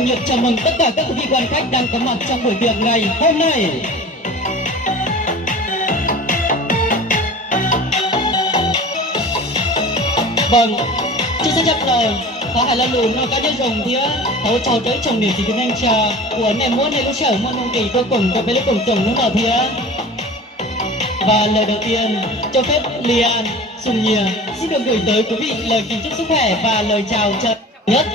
nồng nhiệt chào mừng tất cả các quý vị quan khách đang có mặt trong buổi tiệc ngày hôm nay. Vâng, xin chấp lời có phải là lù nó có những dùng thì thấu trò tới chồng điểm chỉ kiến anh trà của nền muốn này lúc sở môn nông kỳ tôi cùng cặp với lúc cùng chồng nó vào thì và lời đầu tiên cho phép Lian Sùng Nhìa xin được gửi tới quý vị lời kính chúc sức khỏe và lời chào chân nhất.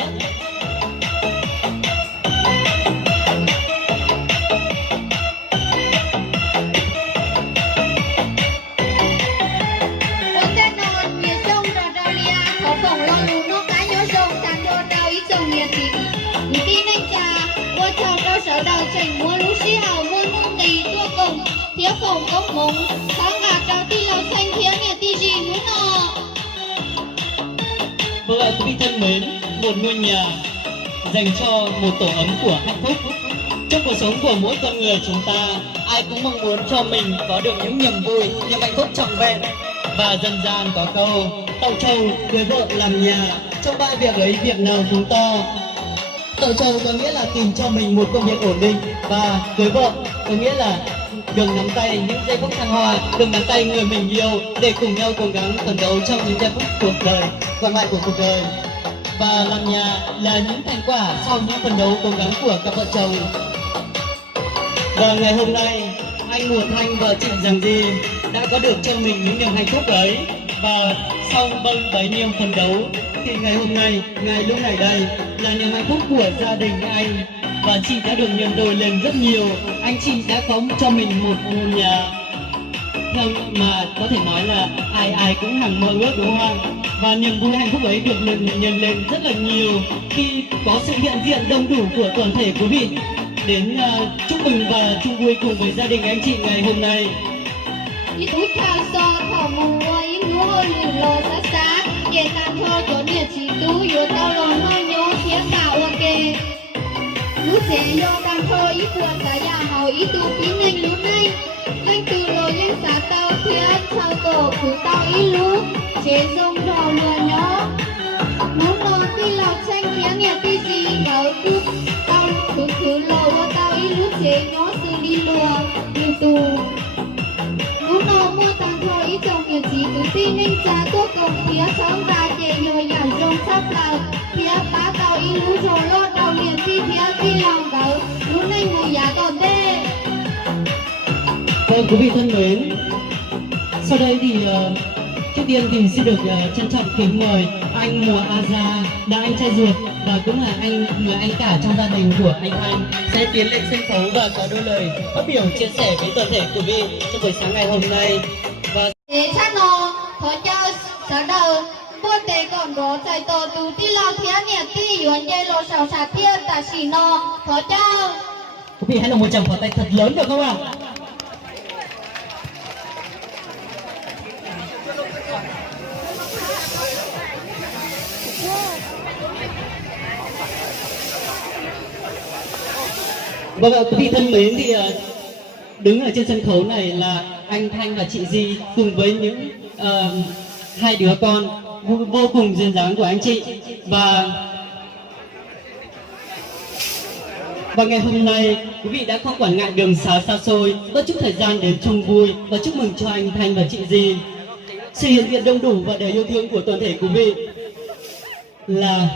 Sở đầu trình mua lũ xí hào mua nông kỳ tua cùng thiếu phòng cốc múng tháng gạt đầu ti lầu xanh thiếu nhà ti gì nữa nọ. Vâng ạ, quý vị thân mến, một ngôi nhà dành cho một tổ ấm của hạnh phúc. Trong cuộc sống của mỗi con người chúng ta, ai cũng mong muốn cho mình có được những niềm vui, những hạnh phúc trọn vẹn. Và dân gian có câu tàu trâu cưới vợ làm nhà, trong ba việc ấy việc nào cũng to. Tậu trầu có nghĩa là tìm cho mình một công việc ổn định, và cưới vợ có nghĩa là được nắm tay những giây phút thăng hoa, được nắm tay người mình yêu để cùng nhau cố gắng phấn đấu trong những giây phút cuộc đời còn lại của cuộc đời. Và làm nhà là những thành quả sau những phấn đấu cố gắng của cặp vợ chồng. Và ngày hôm nay anh Mùa Thanh và chị Giàng Di đã có được cho mình những niềm hạnh phúc ấy, và sau bấy nhiêu phấn đấu thì ngày hôm nay, ngày lúc này đây là niềm hạnh phúc của gia đình anh, và chị đã được nhân đôi lên rất nhiều. Anh chị đã có cho mình một ngôi nhà theo mà có thể nói là ai cũng hằng mơ ước, đúng không? Và niềm vui hạnh phúc ấy được nhân lên rất là nhiều khi có sự hiện diện đông đủ của toàn thể quý vị đến chúc mừng và chung vui cùng với gia đình anh chị ngày hôm nay. Ít út thao so thảo mù ít ngũ hơi lù lò xa xa kể tàn thơ chỗ địa chỉ tú yếu tao lò hơi nhô thiết bảo ok lúc sẽ vô tàn thơ ít buồn cả nhà hào ít tu tí nhanh lúc này nhanh từ lò nhanh xá tao thiết sau tổ cứ tao ít lúc chế dùng đỏ lùa nhó muốn lò tuy lò xanh tiếng nhà tí gì bảo tu tao cứ lò vô tao ít lúc chế nó sự đi lùa như tù lúc nào mua tàn thơ ít chồng nhà chỉ cứ tin anh cha tốt công phía sống ra chè nhồi nhảm rong sắp lào phía tá tàu ít lú rồi lót đầu liền ti phía ti lòng gấu lúc này ngồi giá còn đê. Vâng quý vị thân mến, sau đây thì trước tiên thì xin được trân trọng kính mời anh Mùa Aza, là anh trai ruột và cũng là người anh cả trong gia đình của anh Thanh, sẽ tiến lên sân khấu và có đôi lời phát biểu chia sẻ với toàn thể quý vị trong buổi sáng ngày hôm nay. Và để sát nó thổi cho sở đầu buôn tế còn có chạy tổ tù ti lo thiết nhiệt ti yuan dây lô sầu sạt thiên tà xì nó thổi cho quý vị hãy là một tràng pháo tay thật lớn được không ạ? Vâng ạ, quý vị thân mến, thì đứng ở trên sân khấu này là anh Thanh và chị Di cùng với những hai đứa con vô cùng duyên dáng của anh chị. Và ngày hôm nay quý vị đã không quản ngại đường xá xa xôi, bất chút thời gian đến chung vui và chúc mừng cho anh Thanh và chị Di. Sự hiện diện đông đủ và đầy yêu thương của toàn thể quý vị là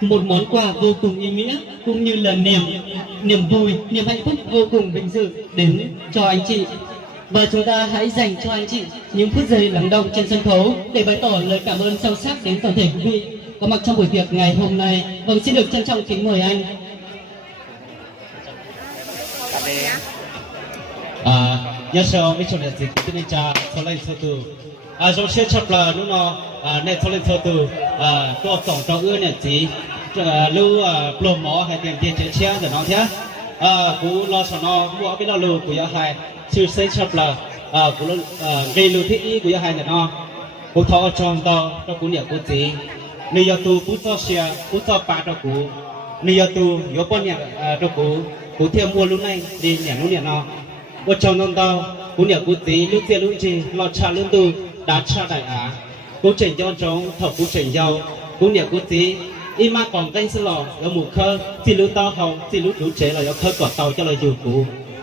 một món quà vô cùng ý nghĩa, cũng như là niềm vui, niềm hạnh phúc vô cùng vinh dự đến cho anh chị. Và chúng ta hãy dành cho anh chị những phút giây lắng đọng trên sân khấu để bày tỏ lời cảm ơn sâu sắc đến toàn thể quý vị có mặt trong buổi tiệc ngày hôm nay. Vâng, xin được trân trọng kính mời anh. Nhớ sao mấy chỗ này thì tôi nên trả số lên số từ trong xe chập là nó này số lên số từ tôi tổng trao ưa này chỉ lưu plom mỏ hay tiền tiền xe để nó thế cú lo sao nó mua cái lo lưu của nhà hai siêu xe chập là cú gây lưu thiết ý của nhà hai để nó cú thọ trong to cho cú nhẹ cú chỉ nếu giờ tu cú thọ xe cú thọ ba cho cú nếu giờ tu có bao nhiêu cho cú thêm mua lúc này đi nhẹ lúc nhẹ nó một trong non tao cú nhẹ cú tí lúc tiền lúc gì lo trả lương tu đã trả đại á cú chỉnh cho trong thọ cú chỉnh giàu cú nhẹ cú tí mà còn cái sơ lò ở mùa khơi chỉ lú tao hồng chỉ lú đủ chế là ở khơi cọt tàu cho là dù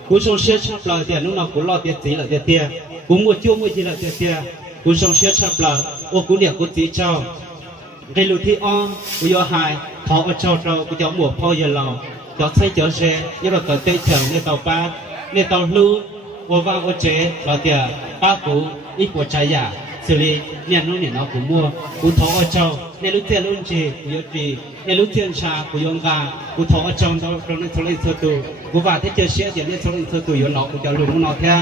cú sông xe chắp là tiền lúc nào cú lo tiền chỉ là tiền tiền cú mua chua mua gì là tiền tiền cú sông xe chắp là ô cú điệp cú chỉ cho cái lú thi on cú yo hài họ ở trâu cú cho mùa phơi giờ lò cho xây cho xe như là tàu tây chở như tàu ba như tàu lú ô vang ô chế là tiền ba cú ít của trái giả xử lý nhà nó cũng mua cú thọ ở châu nhà lúc tiền luôn gì cú yêu gì nhà lúc tiền trà cú yêu gà cú thọ ở trong đó trong này thọ lên thọ tù cú vào thế chơi xe tiền lên thọ lên thọ tù yêu nó cú cho luôn nó theo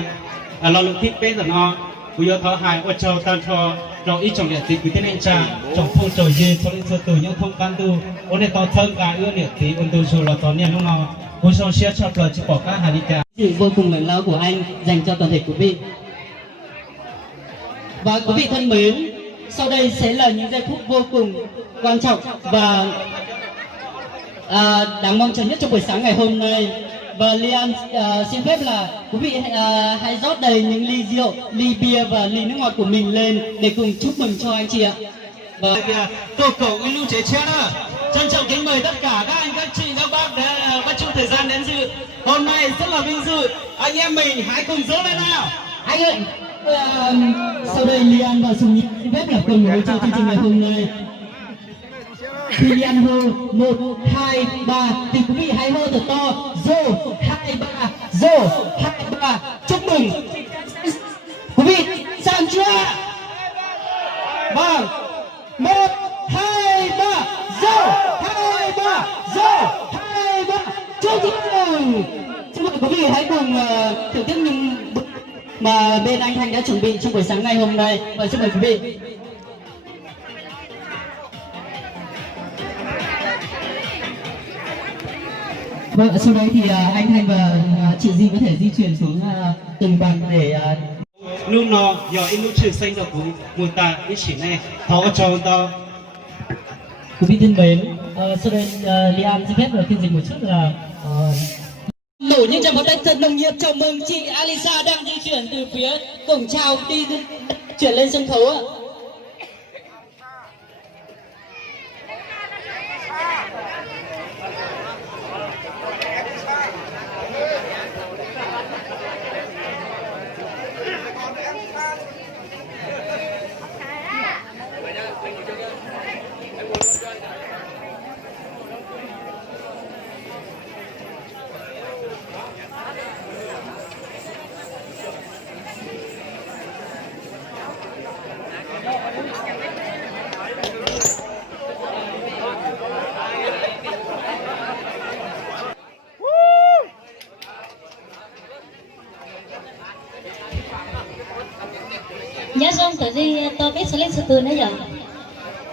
lo lúc thích bé rồi nó cú yêu thọ hai ở châu tan thọ trong ít trong này thì cú thế nên trà trong phong trào gì thọ lên thọ tù nhưng không can tu ở đây tao thân gà ưa nhiệt thì ôn tu số là tao nhà nó cú xong xe chọc là chỉ bỏ các hà đi cả sự vô cùng lớn lao của anh dành cho toàn thể quý vị. Và quý vị thân mến, sau đây sẽ là những giây phút vô cùng quan trọng và đáng mong chờ nhất trong buổi sáng ngày hôm nay. Và Lian xin phép là quý vị hãy rót đầy những ly rượu, ly bia và ly nước ngọt của mình lên để cùng chúc mừng cho anh chị ạ. Và cổ lưu chế chết đó. Trân trọng kính mời tất cả các anh, các chị, các bác đã bắt chung thời gian đến dự. Hôm nay rất là vinh dự, anh em mình hãy cùng dỗ lên nào. Anh ơi, sau đây Lian và Sùng Nhi xin phép là cùng hỗ trợ chương trình ngày hôm nay. Khi Lian hô 1, 2, 3 thì quý vị hãy hô thật to. Dô 2, 3, dô 2, 3. Chúc mừng. Quý vị sẵn chưa? Vâng. 1, 2, 3. Dô 2, 3, dô 2, 3. Chúc mừng. Xin mời quý vị hãy cùng thưởng thức những mà bên anh Thanh đã chuẩn bị trong buổi sáng ngày hôm nay. Và xin mời quý vị. Vâng, sau đấy thì anh Thanh và chị Di có thể di chuyển xuống từng bàn để lúc nó giờ in lúc chưa xanh rồi cũng người ta ít chỉ này thọ cho tao. Quý vị thân mến, sau đây Liam xin phép là phiên dịch một chút là nổ những tràng pháo tay thật nồng nhiệt chào mừng chị Alisa đang di chuyển từ phía cổng chào đi chuyển lên sân khấu ạ. Nhớ xong tới đây tôi biết sẽ lên sự từ nữa nhở.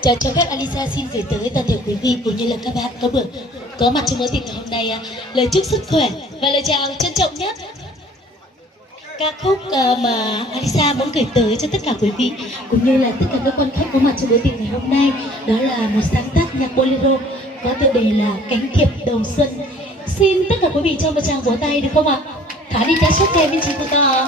Cho phép Alisa xin gửi tới toàn thể quý vị cũng như là các bạn có mặt trong bữa tiệc ngày hôm nay lời chúc sức khỏe và lời chào trân trọng nhất. Ca khúc mà Alisa muốn gửi tới cho tất cả quý vị cũng như là tất cả các quan khách có mặt trong bữa tiệc ngày hôm nay đó là một sáng tác nhạc bolero có tựa đề là Cánh thiệp đầu xuân. Xin tất cả quý vị cho một tràng vỗ tay được không ạ? Thả đi ca sốt kèm bên chị của ta.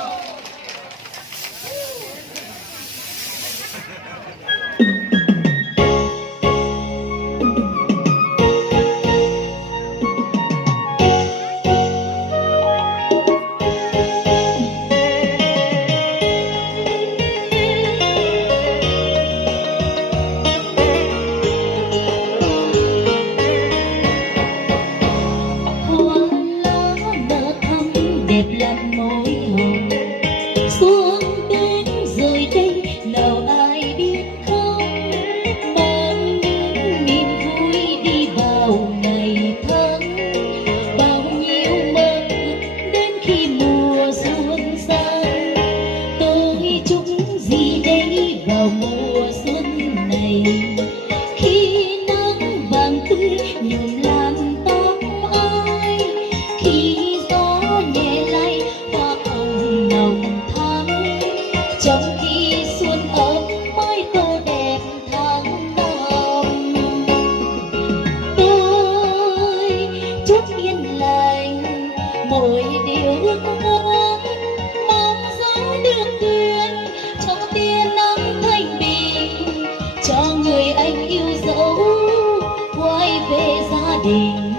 đình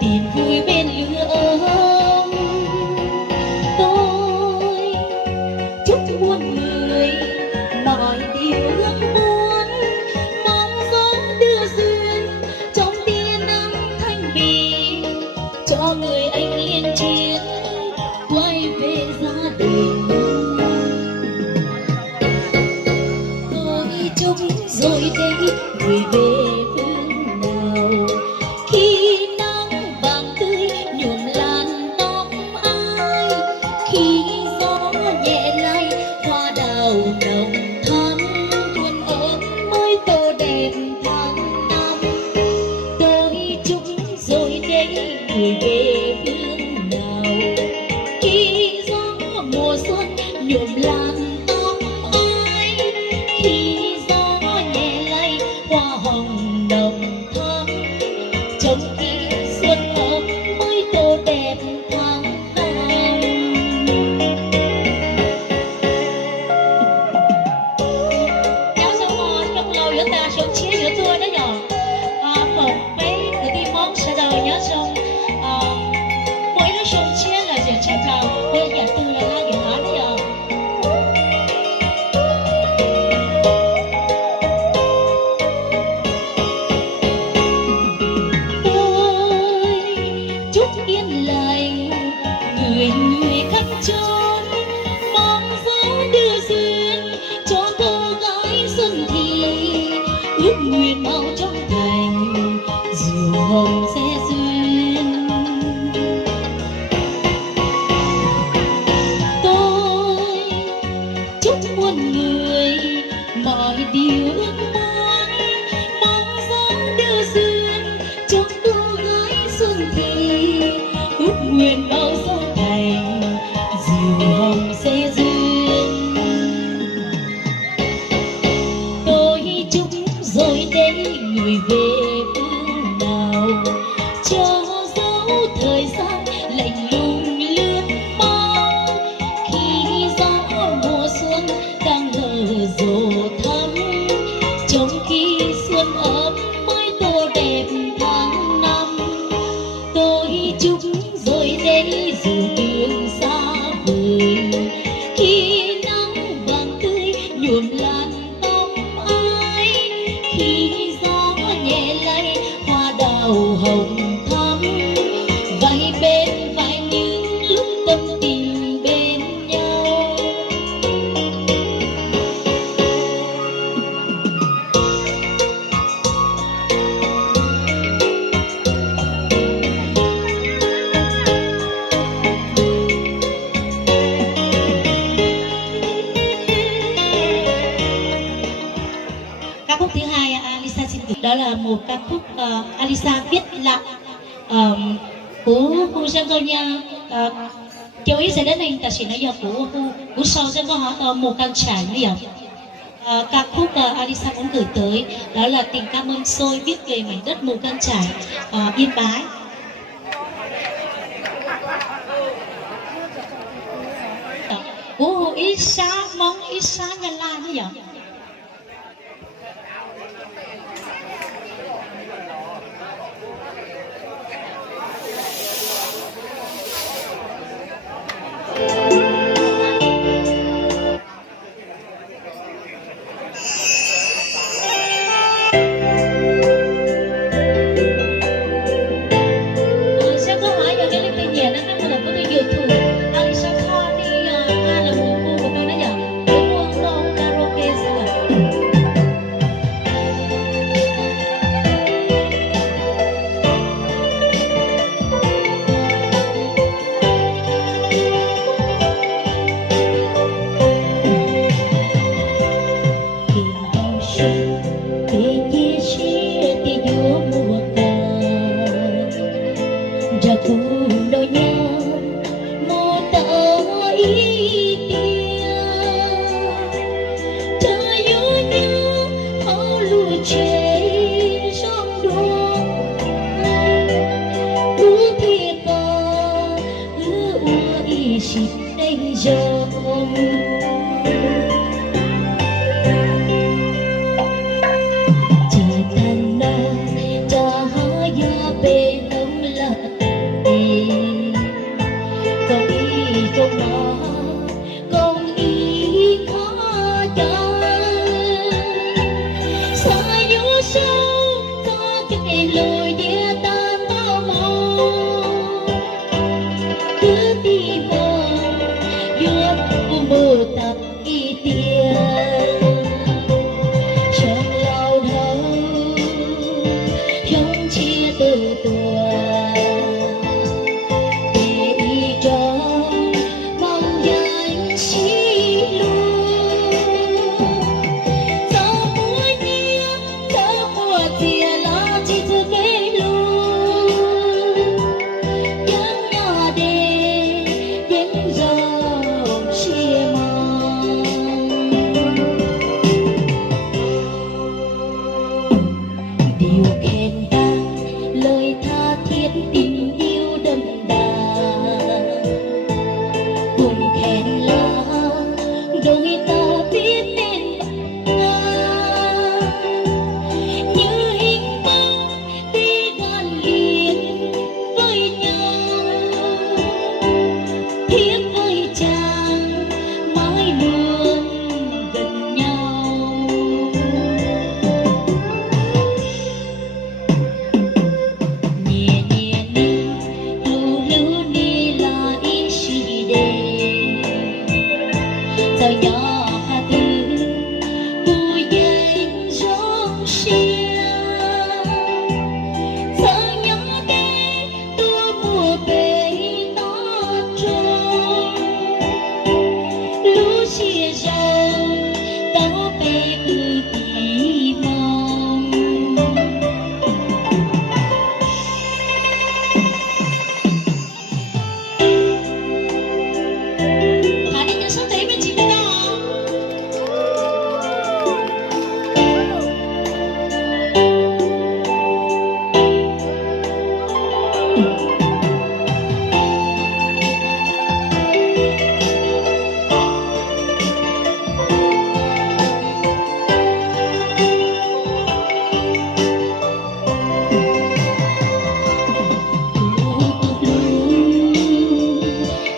tìm vui bên lửa ấm. Tôi chúc muôn người mọi điều ước muốn, mong gió đưa duyên trong tia nắng thanh bình cho người anh liên chiến quay về gia đình. Tôi chúc rồi đây người về phương nào, khi nắng vàng tươi nhuộm làn tóc ai, khi gió nhẹ lay hoa đào nồng thắm tuôn ấm mới tô đẹp tháng năm. Tôi chúc rồi đây người về phương nào, khi gió mùa xuân nhuộm làn tóc ai, khi gió nhẹ lay hoa hồng nồng thắm trong khi xuân ấm mới tô đẹp tháng năm. Cháu sao mò trong lầu giữa ta sống chia giữa tôi đó nhở. Một mấy cái đi món sẽ đời nhớ xong mỗi đứa sống chia là giờ chép nào bây giờ từ là la giữa đó nhở. Chúc yên lành người người khắp chốn, mong gió đưa duyên cho cô gái xuân thì ước nguyện mau trong thành diều hồng sẽ duyên. Tôi chúc muôn người mọi điều ước muốn, mong gió đưa duyên cho cô gái xuân thì ước nguyện bao giờ thành diều hồng sẽ duyên. Tôi chúc rồi đây người về phương nào, cho dấu thời gian lạnh lùng lướt mau, khi gió mùa xuân đang nở rộ thắm trong khi xuân ấm mới tô đẹp tháng năm. Tôi chúc rồi đây dù đường xa vời, khi nắng vàng tươi nhuộm làn tóc ai, khi gió nhẹ lay hoa đào hồng thắm vai bên vai những lúc tâm tình bên nhau. Ca khúc thứ hai Alisa xin gửi đó là một ca khúc Alisa viết lại của khu dân tôi nha. Châu ý sẽ đến đây ta sẽ nói giờ của sau sẽ có họ một căn trải bây giờ. Ca khúc Alisa muốn gửi tới đó là tình cảm ơn xôi viết về mảnh đất mù căn trải Yên Bái. Của ít xa mong ít xa nhân lan bây giờ. Sẽ có hỏi vào cái lịch trình nhẹ nó có một cái điều thủ Alisa Kho đi là một khu của con đó nhở. Của nó karaoke rồi. Cha tanah cahaya chia giờ nhớ đi tua mùa về nó trôi lũ chia dầu tao về cứ tí mong thả đi nhớ số tế bên chị đó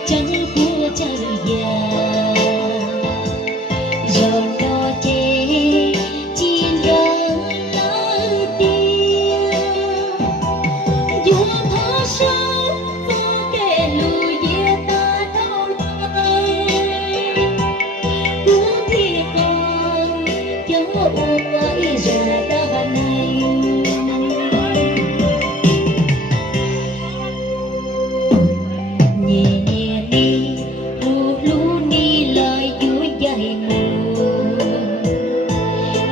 chẳng bùa chờ già giòn đò chê chiên gơ nở tia vua thơ sâu vô kẻ lùi về ta đâu lời cứu thì con chẳng ôi ra ta này nhẹ nhẹ đi lu lu ni lời vui dạy mùa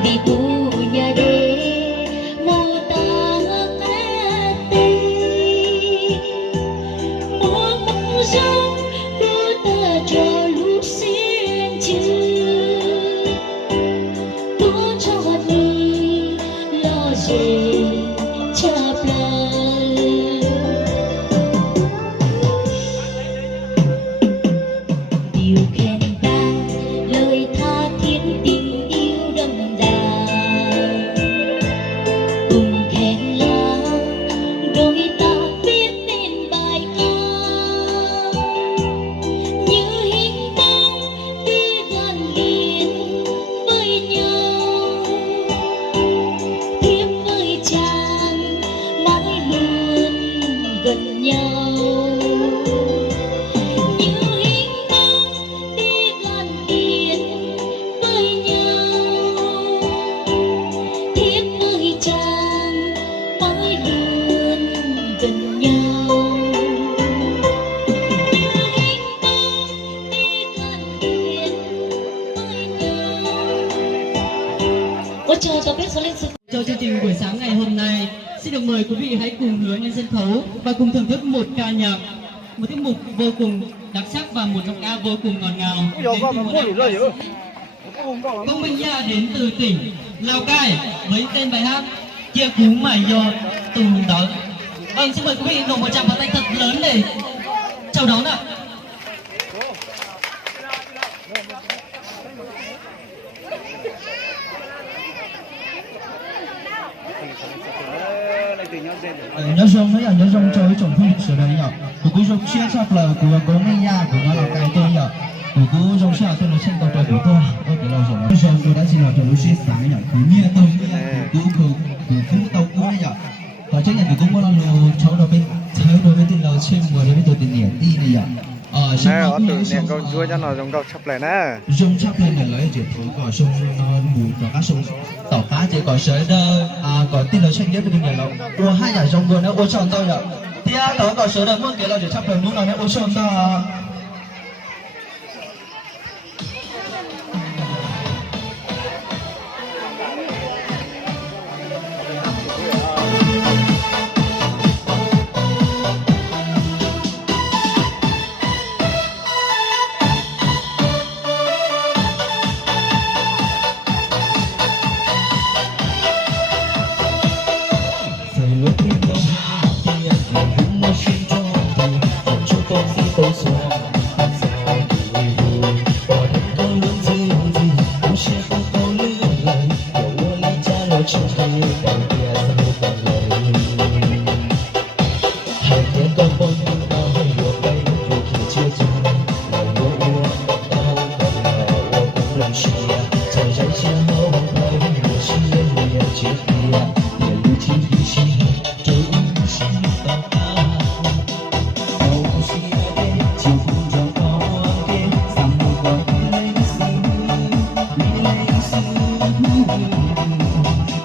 vì bu nhà đê mô ta tê mô mô rong đu ta cho lúc xin chữ tu cho đi lo gì chập lời điều khen ta lời tha thiết tình yêu đậm đà cùng khen lá đôi ta viết nên bài ca như hình bóng đi gần liền với nhau thiếp với chàng mãi luôn gần nhau như hình bóng đi gần liền với nhau thiết với chàng mãi luôn gần nhau như hình bóng đi gần liền với nhau. Ôi trời, tôi biết số lên sự Cho chương trình buổi sáng ngày hôm nay, xin được mời quý vị hãy cùng hướng lên sân khấu và cùng thưởng thức một ca nhạc, một tiết mục vô cùng đặc sắc và một giọng ca vô cùng ngọt ngào đến từ một em ca sĩ Công Minh Nha đến từ tỉnh Lào Cai với tên bài hát Chia Cú Mải Giò Tùng Đó. Vâng, xin mời quý vị nổ một tràng pháo tay thật lớn để chào đón ạ. nhớ rong đấy à, nhớ rong chơi trồng không lịch sử đấy nhở của cô rong chia sắp là của cô mấy nhà của nó là cái tôi nhở của cô rong chia tôi là trên tàu trời của tôi cái lâu rồi rong tôi đã xin lỗi cho lúc chia sáng nhở của nhà tôi của phú tàu của đấy nhở và chắc là của cô có là cháu đầu bên tin là trên mùa đấy tôi tin nhẹ đi này nhở nè ở từ nè câu chúa cho nó giống câu chập lại nè rong chắp lên này lấy chỉ thổi cỏ sông nó mù cỏ cá sông tàu cá chỉ cỏ sới đơ cỏ tin là trên nhất bên này lâu ủa hai nhà rong vừa nữa ủa chọn tôi nhở thì tàu cỏ sới đơ muốn cái là chỉ chắp lên muốn nào nè ủa chọn tôi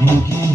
Thank you.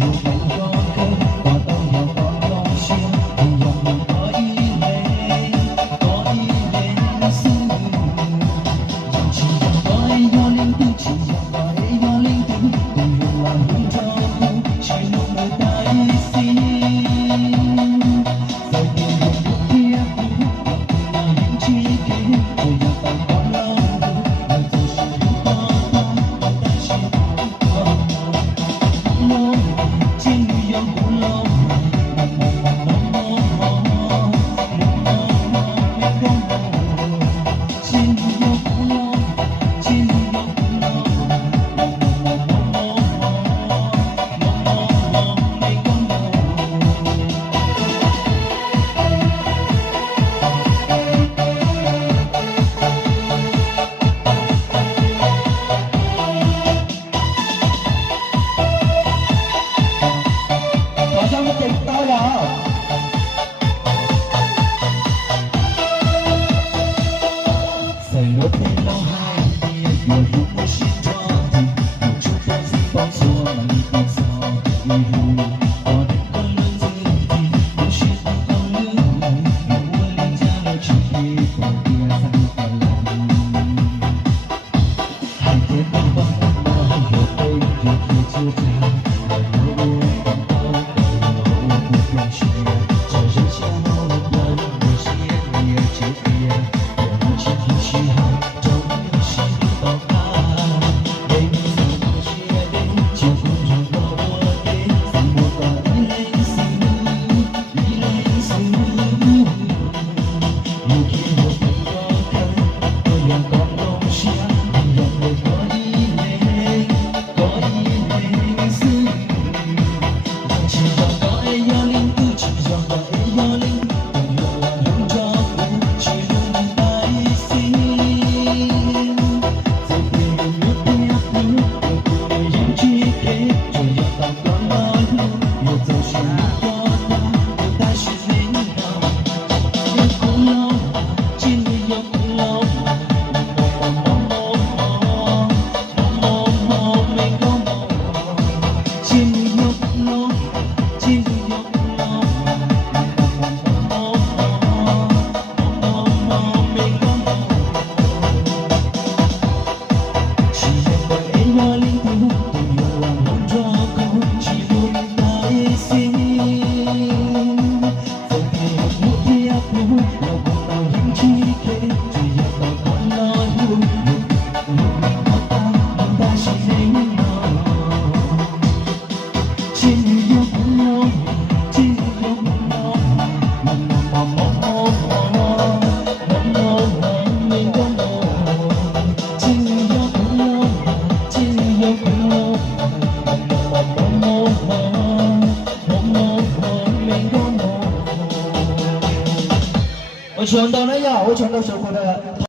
我全到那呀，我全到收获的。